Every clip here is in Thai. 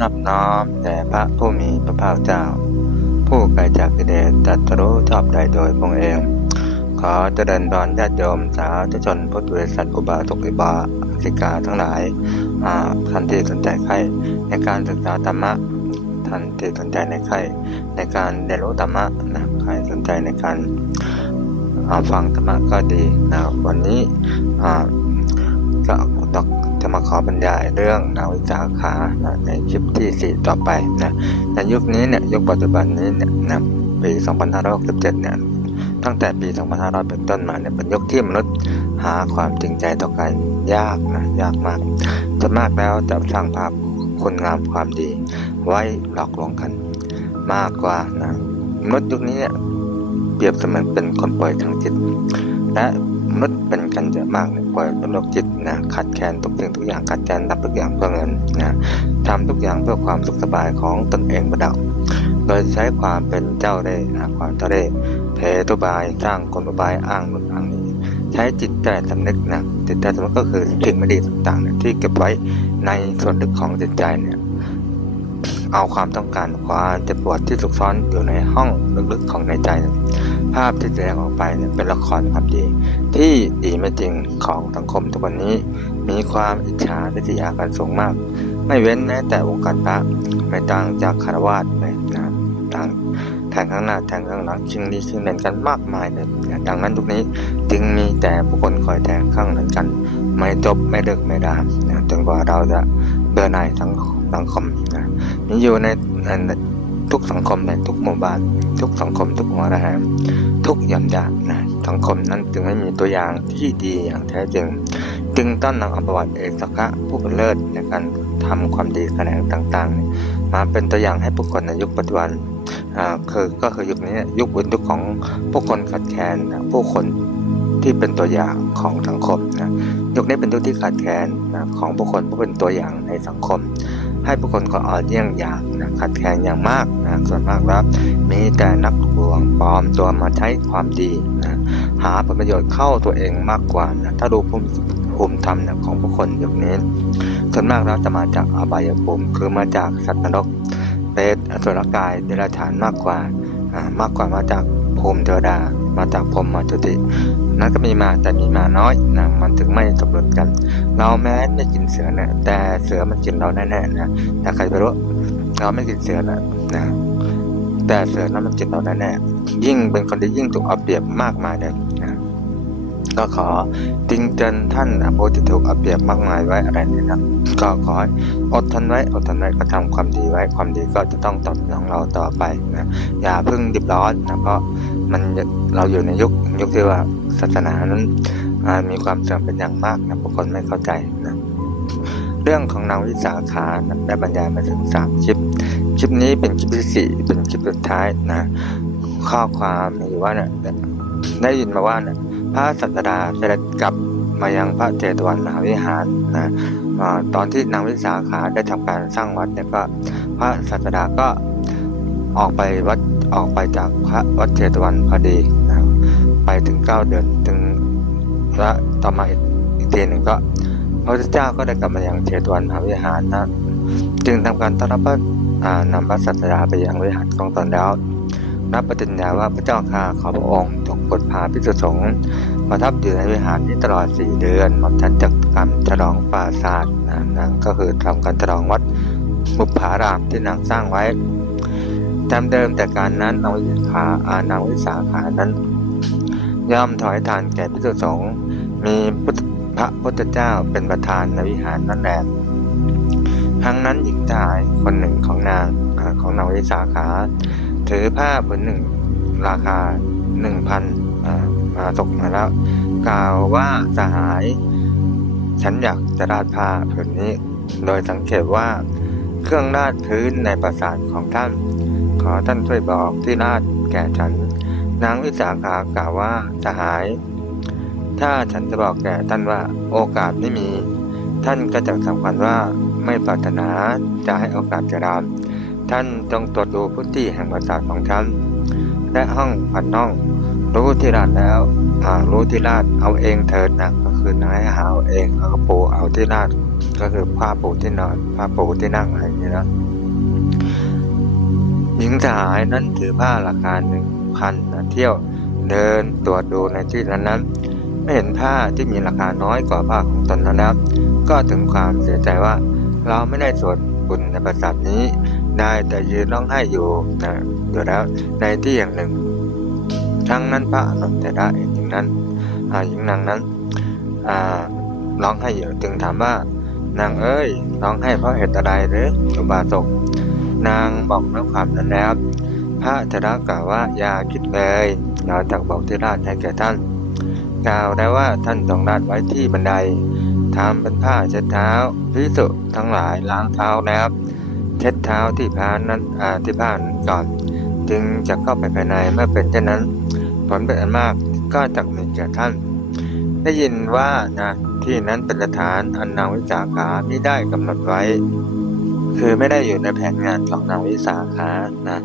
นับน้อมแด่พระผู้มีพระภาคเจ้า ผู้ไกลจากกิเลสตรัสรู้ชอบใดโดยพระองค์เอง ขอเจริญพรญาติโยมสาธุชนพุทธบริษัทอุบาสกอุบาสิกาทั้งหลายท่านที่สนใจใครในการศึกษาธรรมะท่านที่สนใจในใครในการเรียนรู้ธรรมะนะใครสนใจในการฟังธรรมะก็ดีนะวันนี้ก็ต้อง จะมาขอบรรยายเรื่องนาวิสาขานะในคลิปที่ 4 ต่อไปนะในยุคนี้เนี่ยยุคปัจจุบันนี้เนี่ยนะปี 2567 เนี่ยตั้งแต่ปี 2500 เป็นต้นมาเนี่ยเป็นยุคที่มนุษย์หาความจริงใจต่อกันยากนะยากมากจะมากแล้วจะสร้างภาพคุณงามความดี ไว้หลอกลวงกัน มากกว่านะมนุษย์ยุคนี้เนี่ยเปรียบเสมือนเป็นคนป่วยทางจิต และมนุษย์เป็นกันเยอะมากเลยป่วยเป็นโรคจิตนะขาดแคลนทุกสิ่งทุกอย่างขาดแคลนรับทุกอย่างเพื่อเงินนะทำทุกอย่างเพื่อความสุขสบายของตนเองประดับโดยใช้ความเป็นเจ้าเร่นะความเจ้าเร่เพตุบายสร้างกลอุบายอ้างนู่นอ้างนี้ใช้จิตใจสำนึกนะจิตใจสำนึกก็คือสิ่งไม่ดีต่างๆนี่ยที่เก็บไว้ในส่วนลึกของจิตใจเนี่ยเอาความต้องการความเจ็บปวดที่สุกซ่อนอยู่ในห้องลึกๆของในใจ ภาพที่แสดงออกไปเนี่ยเป็นละครความดี ที่ดีไม่จริงของสังคมทุกวันนี้ มีความอิจฉาริษยากันสูงมาก ไม่เว้นแม้แต่วงการพระไม่ต่างจากคารวาสเลยนะต่างแทงข้างหน้าแทงข้างหลังชิงดีชิงเด่นกันมากมายเลยดังนั้นทุกนี้จึงมีแต่ผู้คนคอยแทงข้างหลังกัน ไม่จบไม่เลิกไม่ดามจนกว่าเราจะเบื่อหน่ายสังสังคมนะมีอยู่ใน ทุกสังคมในทุกหมู่บ้าน ทุกสังคมทุกหัวระแหงทุกย่อมยามนะสังคมนั้นจึงไม่มีตัวอย่างที่ดีอย่างแท้จริง จึงต้องนำเอาประวัติเอกสักะผู้เป็นเลิศในการทำความดีแสดงต่างๆ มาเป็นตัวอย่างให้ผู้คนในยุคปัจจุบันคือก็คือยุคนี้ยุคเป็นยุคของผู้คนขาดแคลนนะผู้คนที่เป็นตัวอย่างของสังคมนะยุคนี้เป็นยุคที่ขาดแคลนนะของผู้คนผู้เป็นตัวอย่างในสังคม ให้ผู้คนก็อ่อนเยี่ยงอย่างนะขาดแคลนอย่างมากนะส่วนมากแล้วมีแต่นักลวงปลอมตัวมาใช้ความดีนะหาผลประโยชน์เข้าตัวเองมากกว่านะถ้าดูภูมิภูมิธรรมนี่ยของผู้คนยุคนี้ส่วนมากแล้วจะมาจากอบายภูมิคือมาจากสัตว์นรกเปรตอสุรกายเดรัจฉานมากกว่าอ่ามากกว่ามาจากภูมิเทวดา มาจากพรมมาจุติ นั้นก็มีมาแต่มีมาน้อยนะมันถึงไม่สมดุลกัน เราแม้ไม่กินเสือเนี่ยแต่เสือมันกินเราแน่ๆนะแต่ใครไปรู้เราไม่กินเสือนะนะแต่เสือนั้นมันกินเราแน่ๆยิ่งเป็นคนที่ยิ่งถูกเอาเปรียบมากมายเลยนะ ก็ขอจริงเจนท่านนะผู้ถูกเอาเปรียบมากมายไว้อะไรเนี่ยนะก็ขอให้อดทนไว้อดทนไว้ก็ทำความดีไว้ความดีก็จะต้องตอบสนองเราต่อไปนะอย่าเพิ่งดิบร้อนนะเพราะมันเราอยู่ในยุคยุคที่ว่าศาสนานั้นมีความเสื่อมเป็นอย่างมากนะผู้คนไม่เข้าใจนะเรื่องของนางวิสาขานะได้บรรยายมาถึงสามคลิป คลิปนี้เป็นคลิปที่สี่เป็นคลิปสุดท้ายนะ ข้อความมีอว่าเนี่ยได้ยินมาว่าเนี่ย ระสัสดาเสด็จกลับมายังพระเจตวันมหาวิหารนะตอนที่นางวิสาขาได้ทำการสร้างวัดเนี่ยก็พระสัสดาก็ออกไปวัดออกไปจากพระวัดเจตวันพอดีนะไปถึงเก้าเดือนถึงและต่อมาอีกอีกทีหนึ่งก็พระพุทธเจ้าก็ได้กลับมายังเจตวันมหาวิหารนะจึงทำการต้อนรับพระนำพระสัสดาไปยังวิหารของตนแล้ว นับปฏิญญาว่าพระเจ้าข้าขอพระองค์จงโปรดพาพิสุสงฆ์ประทับอยู่ในวิหารนี้ตลอดสี่เดือนหม่อมฉันจะกรรมฉลองปราศาสตร์นะนางก็คือทำการฉลองวัดบุพารามที่นางสร้างไว้จำเดิมแต่การนั้นนางวิสาขาอานางวิสาขานั้น ย่อมถอยทานแก่พิสุสงฆ์มีพระพุทธเจ้าเป็นประธานในวิหารนั่นแหละครั้งนั้นหญิงชายคนหนึ่งของนางของนางวิสาขา ถือผ้าผืนหนึ่ง ราคาหนึ่งพันมาตกมาแล้ว กล่าวว่าสหาย ฉันอยากจะราดผ้าผืนนี้ โดยสังเกตว่า เครื่องราดพื้นในปราสาทของท่าน ขอท่านช่วยบอกที่ราดแก่ฉัน นางวิสาขากล่าวว่าสหาย ถ้าฉันจะบอกแก่ท่านว่าโอกาสไม่มี ท่านก็จะสำคัญว่าไม่ปรารถนาจะให้โอกาสจะรา ท่านจงตรวจดูพื้นที่แห่งปราสาทของท่านและห้องพันห้อง รู้ที่รานแล้วรู้ที่ราดเอาเองเถิดนะก็คือนายหาเอาเองแล้วก็ปูเอาที่ราดก็คือผ้าปูที่นอนผ้าปูที่นั่งอะไรอย่างเงี้นะหญิงสหายนั้นถือผ้าราคาหนึ่งพันนะเที่ยวเดินตรวจดูในที่นั้นนั้นไม่เห็นผ้าที่มีราคาน้อยกว่าผ้าของตนแล้วก็ถึงความเสียใจว่า เราไม่ได้ส่วนบุญในปราสาทนี้ ได้แต่ยืนร้องไห้อยู่นะอยู่แล้วในที่อย่างหนึ่งครั้งนั้นพระอนนท์แต่ได้เห็นหญิงนั้นอ่าหญิงนางนั้นอาร้องไห้อยู่จึงถามว่านางเอ้ยร้องไห้เพราะเหตุอะไรหรืออุบาสกนางบอกเรื่องความนั้นแล้วพระเถระกล่าวว่าอย่าคิดเลยเราจะบอกที่ราชให้แก่ท่านกล่าวได้ว่าท่านต้องราดไว้ที่บันไดทำเป็นผ้าเช็ดเท้าพิสุทั้งหลายล้างเท้าแล้ว เช็ดเท้าที่พานนั้นอ่าที่บ้านก่อน จึงจะเข้าไปภายในเมื่อเป็นเช่นนั้น ผลเป็นอันมากก็จะมีแก่ท่าน ได้ยินว่านะที่นั้นเป็นสถานอันนางวิสาขาม่ได้กำหนดไว้ คือไม่ได้อยู่ในแผนงานของนางวิสาขานะ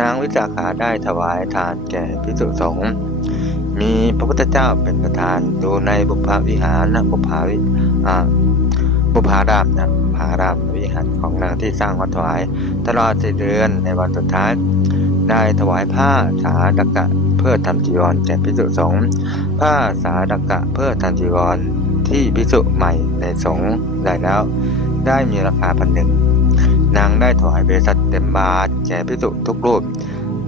นางวิสาขาได้ถวายทานแก่พิสุสงฆ์มีพระพุทธเจ้าเป็นประธานดูในบุพภาวิหารนะบุพภาวิ อ่าบุพารามนะพารามวิหารของนางที่สร้างวัดถวายตลอดสี่เดือนในวันสุดท้าย ได้ถวายผ้าสาดกะเพื่อทำจีวรแก่พิสุสงฆ์ผ้าสาดกะเพื่อทำจีวรที่พิสุใหม่ในสงฆ์ได้แล้ว ได้มีราคาพันหนึ่งนางได้ถวายเบสัตเต็มบาทแก่พิสุทุกรูป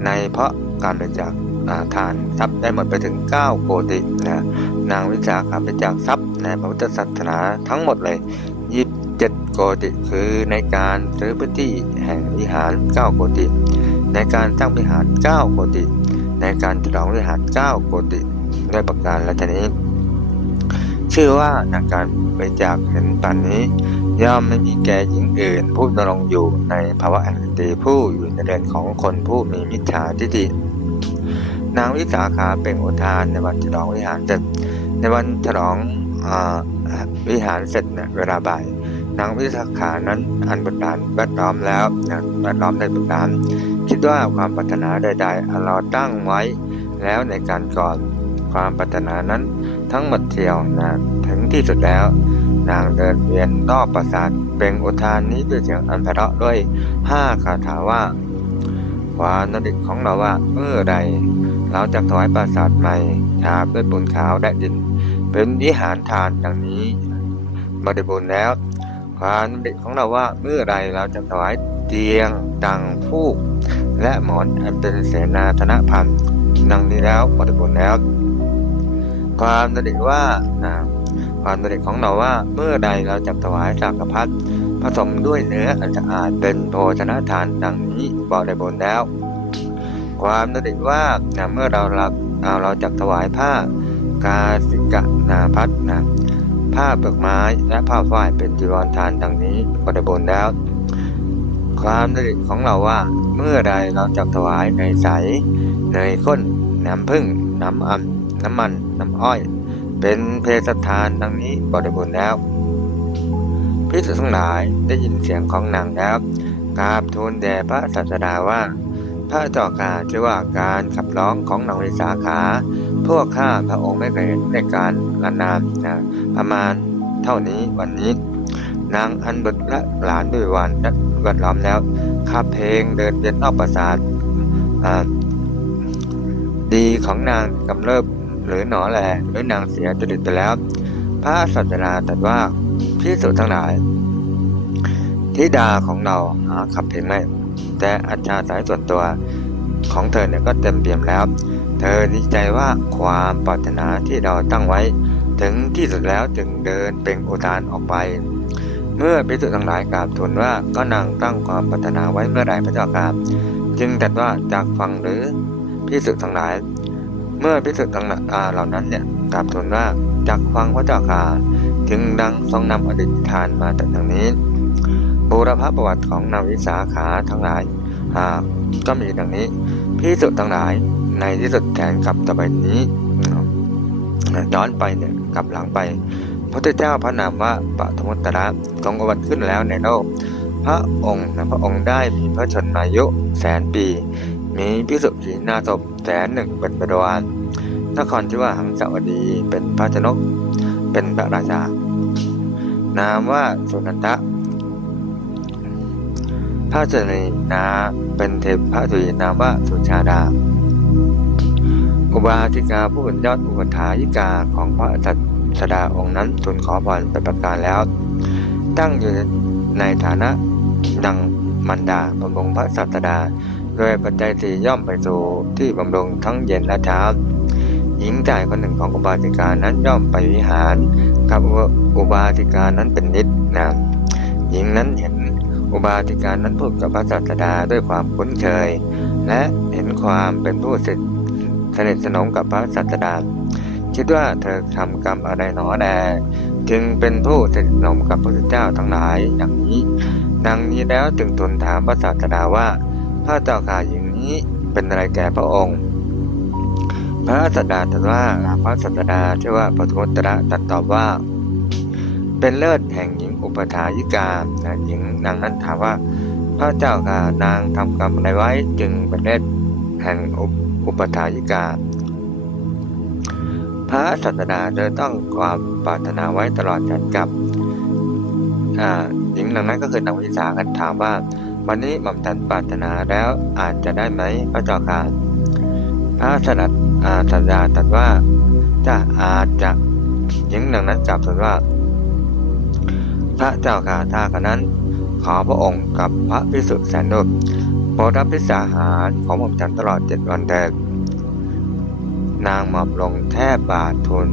ในเพราะการบริจาคอ่าทานทรัพย์ได้หมดไปถึง 9 โกตินะนางวิสาขาบริจาคทรัพย์ในพระพุทธศาสนาทั้งหมดเลย 27โกติ คือในการซื้อพื้นที่แห่งวิหาร9โกติ ในการสร้างวิหาร9โกติ ในการฉลองวิหาร9โกติด้วยประการและชนี้ ชื่อว่าในการบริจาคเห็นปันนี้ย่อมไม่มีแก่หญิงอื่น ผู้ดำรงอยู่ในภาวะแห่งตรีผู้อยู่ในเรือนของคนผู้มีมิจฉาทิฏฐินางวิสาขาเป็นอุทานในวันฉลองวิหารเสร็จในวันฉลอง วิหารเสร็จเนี่ยเวลาบ่ายนางวิสาขานั้นอันบุตรานแวดล้อมแล้วนะแวดล้อมในบุตรานคิดว่าความปรารถนาใดๆอันเราตั้งไว้แล้วในการก่อนความปรารถนานั้นทั้งหมดเที่ยวนะถึงที่สุดแล้ว นางเดินเวียนรอบปราสาทเปล่งอุทานนี้ด้วยเสียงอันไพเราะด้วยห้าคาถาว่าความนดิตของเราว่าเมื่อใด เราจะถวายปราสาทใหม่ฉาด้วยปูนขาวและดิน เป็นวิหารทานดังนี้บริบูรณ์แล้วความนดิตของเราว่าเมื่อใดเราจะถวายเตียงตังฟูก และหมอนอันเป็นเสนาธนพันธ์ดังนี้แล้วบริบูรณ์แล้ว ความนดิตว่านะความดำริของเราว่าเมื่อใดเราจะถวายสังฆพัดผสมด้วยเนื้ออันสะอาดเป็นโภชนะทานดังนี้บอกได้บนแล้ว ความดำริว่าเมื่อเรารับเอาเราจะถวายผ้า กาสิกะนาพัดนะผ้าเปลือกไม้และผ้าฝ้ายเป็นจีวรทานดังนี้บอกได้บนแล้ว ความดำริของเราว่าเมื่อใดเราจะถวายในใสเนยข้น น้ำผึ้งน้ำอัมน้ำมัน น้ำอ้อย เป็นเพศทานดังนี้บริบูรณ์แล้วพิสุทั้งหลายได้ยินเสียงของนางแล้วกราบทูลแด่พระศาสดาว่า พระเจ้ากาชื่อว่าการขับร้องของนางวิสาขา พวกข้าพระองค์ไม่เคยเห็นในการละนามนะประมาณเท่านี้วันนี้ นางอันบุตรและหลานด้วยวันและแวดล้อมแล้วขับเพลงเดินเวียนรอบปราสาทดีของนางกำเริบหรือหนอแหลหรือนางเสียจริตไปแล้ว พระศาสดาตรัสว่าพิสุทั้งหลายทิดาของเราหาขับเพลงไม่แต่อัจฉาสายส่วนตัวของเธอเนี่ยก็เต็มเปี่ยมแล้ว เธอดีใจว่าความปรารถนาที่เราตั้งไว้ ถึงที่สุดแล้วจึงเดินเป็นอุทานออกไป เมื่อพิสุทั้งหลายกราบทูลว่าก็นางตั้งความปรารถนาไว้เมื่อไรพระเจ้ากราบ จึงตรัสว่าจากฟังหรือพิสุทั้งหลาย เมื่อพิสุทั้งหลายเหล่านั้นเนี่ยกราบทูลว่าจากฟังพระเจ้าค่ะจึงดังทรงนำอดีตทานมาแต่ทางนี้บูรพประวัติของนาวิสาขาทั้งหลายก็มีดังนี้ พิสุทั้งหลาย ในที่สุดแทนกลับต่อไปนี้ย้อนไปเนี่ยกลับหลังไป พระพุทธเจ้าพระนามว่าปฐมุตตระทรงอวัตขึ้นแล้วในโลกพระองค์นะพระองค์ได้มีพระชนมายุแสนปี มีพิสุขีนาศพแสนหนึ่งเป็นบริวารนครที่ว่าหังสาวดีเป็นพระชนก เป็นพระราชา นามว่าสุนันทะ พระเจนีนาเป็นเทพพระถุยนามว่าสุชาดา อุบาสิกาผู้เป็นยอดอุปถายิกาของพระสัสดาองค์นั้นทูลขอพรเป็นประการแล้ว ตั้งอยู่ในฐานะดังมันดาบำรุงพระสัสดา โดยปัจจัยสี่ย่อมไปสู่ที่บำรุงทั้งเย็นและเช้าหญิงจ่ายคนหนึ่งของอุบาสิกานั้นย่อมไปวิหารกับอุบาสิกานั้นเป็นนิดนะหญิงนั้นเห็น อุบาสิกานั้นพูดกับพระศาสดาด้วยความคุ้นเคย และเห็นความเป็นผู้สนิทสนมกับพระศาสดา คิดว่าเธอทำกรรมอะไรหนอแดจึงเป็นผู้สนิทสนมกับพระพุทธเจ้าทั้งหลายอย่างนี้ ดังนี้แล้วจึงทูลถามพระศาสดาว่า พระเจ้าข่าหญิงนี้เป็นอะไรแก่พระองค์ พระสัสดาตรัสว่าพระสัสดาชื่อว่าปทุตระตรัสตอบว่า เป็นเลิศแห่งหญิง อุปถายิกาหญิงนางนั้นถามว่าพระเจ้าค่ะนางทำกรรมอะไรไว้จึงเป็นเลศแห่งอุปถายิกา พระสัสดาจะต้องความปรารถนาไว้ตลอดจนกับหญิงนางนั้นก็คือนางวิสากันถามว่าวันนี้หม่อมฉันปรารถนาแล้วอาจจะได้ไหมพระเจ้าค่ะพระสนัดอาสัญญาตรัสว่าจะอาจจะหญิงนางนั้นกลับทูลว่า พระเจ้าข่าท่ากนนั้น ขอพระองค์กับพระพิสุทธิแสนนุบโปรดรับพิสาหารของหม่อมฉันตลอดเจ็ดวันเดินนางหมอบลงแทบบาททูล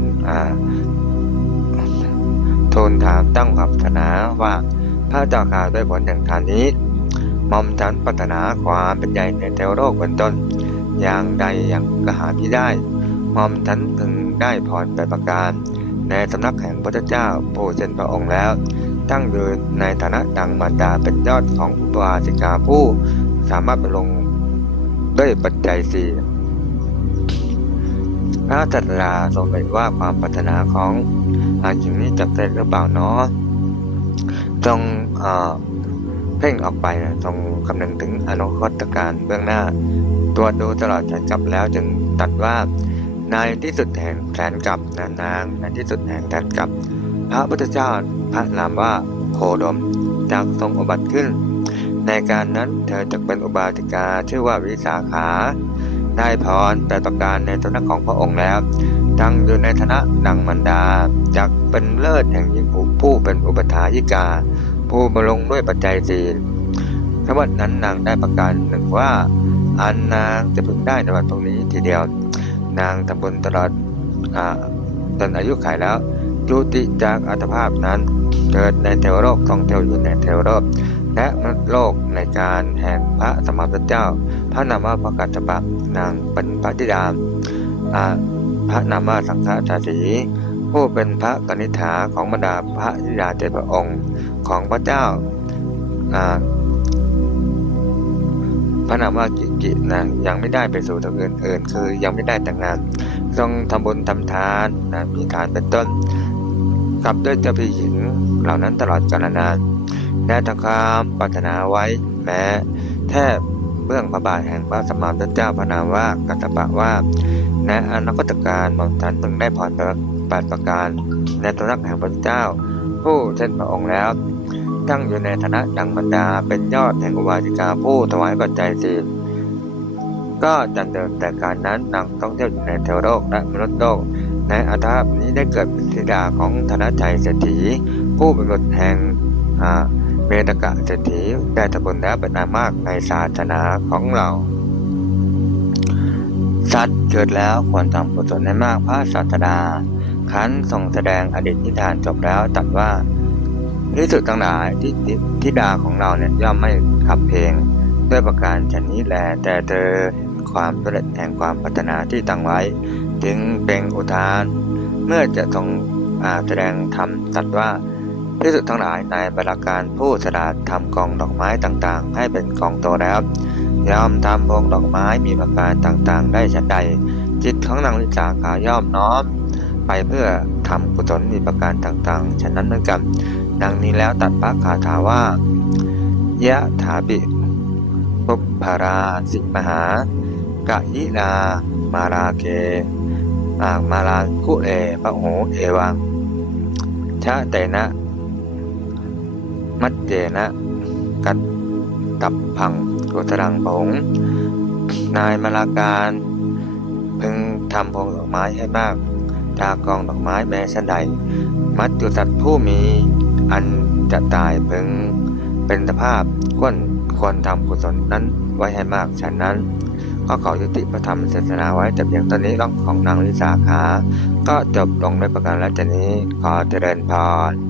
ทูลถามตั้งความปรารถนาว่าพระเจ้าข่าด้วยผลอย่างทานนี้หม่อมฉันปรารถนาความเป็นใหญ่ในเทวโลกเป็นต้นอย่างใดอย่างกระหาที่ได้หม่อมฉันพึงได้พรไปประการในสำนักแห่งพระเจ้าผู้เช่นพระองค์แล้ว ตั้งอยู่ในฐานะดังมารดาเป็นยอดของอุบาสิกาผู้สามารถบรรลงด้วยปัจจัยสี่พระจัตราทรงเห็นว่าความปรารถนาของอาหญิงนี้จะเป็นหรือเปล่าเนาะจงเอ่อเพ่งออกไปนะจงคำนึงถึงอนาคตการเบื้องหน้าตรวจดูตลอดแสนกับแล้วจึงตัดว่าในที่สุดแห่งแสนกับนะนางในที่สุดแห่งแสนกับ พระพุทธเจ้าพระนามว่าโคดมจากทรงอุบัติขึ้น ในการนั้นเธอจะเป็นอุบาสิกาชื่อว่าวิสาขา ได้พรแต่ประการในตำนักของพระองค์แล้วตั้งอยู่ในฐานะดังมันดาจากเป็นเลิศแห่งหญิงผู้เป็นอุปถายิกา ผู้บรลงด้วยปัจจัยสี่ทั้งหมดนั้นนางได้ประการหนึ่งว่า อันนางจะพึงได้ในวันพรุ่งนี้ทีเดียว นางทำบุญตลอดอจนอายุขัยแล้ว ยุติจากอัตภาพนั้น เกิดในเทวโลกท่องเที่ยวอยู่ในเทวโลกและมนุษย์โลกในการแห่งพระสมมาพระเจ้า พระนามว่าพระกัจจปะนางเป็นพระธิดาพระนามว่าสังฆชาสีผู้เป็นพระกนิษฐาของบรรดาพระธิดาเจ็ดพระองค์ของพระเจ้าพระนามว่ากิกินะยังไม่ได้ไปสู่ทางอื่นๆคือยังไม่ได้แต่งงานทรงทำบุญทำทานนะมีทานเป็นต้น กับด้วยเจ้าพี่หญิงเหล่านั้นตลอดกาลนานและทำคามปรารถนาไว้แม้ แทบเบื้องพระบาทแห่งพระสมมาพระเจ้าพระนามว่ากัตตปะว่าในอนาคตการหม่อมฉันพึงได้ผ่อนแปดประการในตำนักแห่งพระเจ้า ผู้เช่นพระองค์แล้ว ตั้งอยู่ในฐานะดังบรรดาเป็นยอดแห่งอุบาสิกาผู้ถวายปัจจัยสีก็จันเดิมแต่การนั้นนางต้องเที่ยวอยู่ในเทวโลกและมนุษย์โลก ในอัตภาพนี้ได้เกิดเป็นธิดาของธนชัยเศรษฐี ผู้เป็นบุตรแห่งเมตกะเศรษฐีได้ทบุญแล้วเป็นนามากในศาสนาของเราสัตว์เกิดแล้วควรทำกุศลให้มากพระศาสดาขันทรงแสดงอดีตนิทานจบแล้วตรัสว่าที่สุดทั้งหลายที่ทิดาของเราเนี่ยย่อมไม่ขับเพลง ด้วยประการชนนี้แลแต่เธอเห็นความสำเร็จแห่งความพัฒนาที่ตั้งไว้ จึงเป็นอุทาน เมื่อจะทรงอแสดงธรรมตรัสว่าที่สุทั้งหลายในบรรการผู้สดาทำกองดอกไม้ต่างๆ ให้เป็นกองโตแล้วยอมทำพวงดอกไม้มีประการต่างๆ ได้ฉันใด จิตของนางวิสาขาย่อมน้อม ไปเพื่อทำกุศลมีประการต่างๆฉะนั้นเหมือนกันดังนี้แล้วตัดพระคาถาว่ายะถาบิปุปภาราสิมหากะยิลามาราเก อากมาลาคุเอพระโหเอวังชะเตนะ มัจเจนะ กัตตับพังกุตรังผง นายมาลาการ พึงทำพงดอกไม้ให้มากจากกองดอกไม้แม้ชันใด มัจจุสัตว์ผู้มีอันจะตายพึงเป็นสภาพควรควรทำกุศลนั้นไว้ให้มากฉันนั้น ก็ขอยุติประธรรมเสนาไว้แต่เพียงตอนนี้ร่องของนางวิสาขา ก็จบลงด้วยประการแล้วจากนี้ขอเจริญพร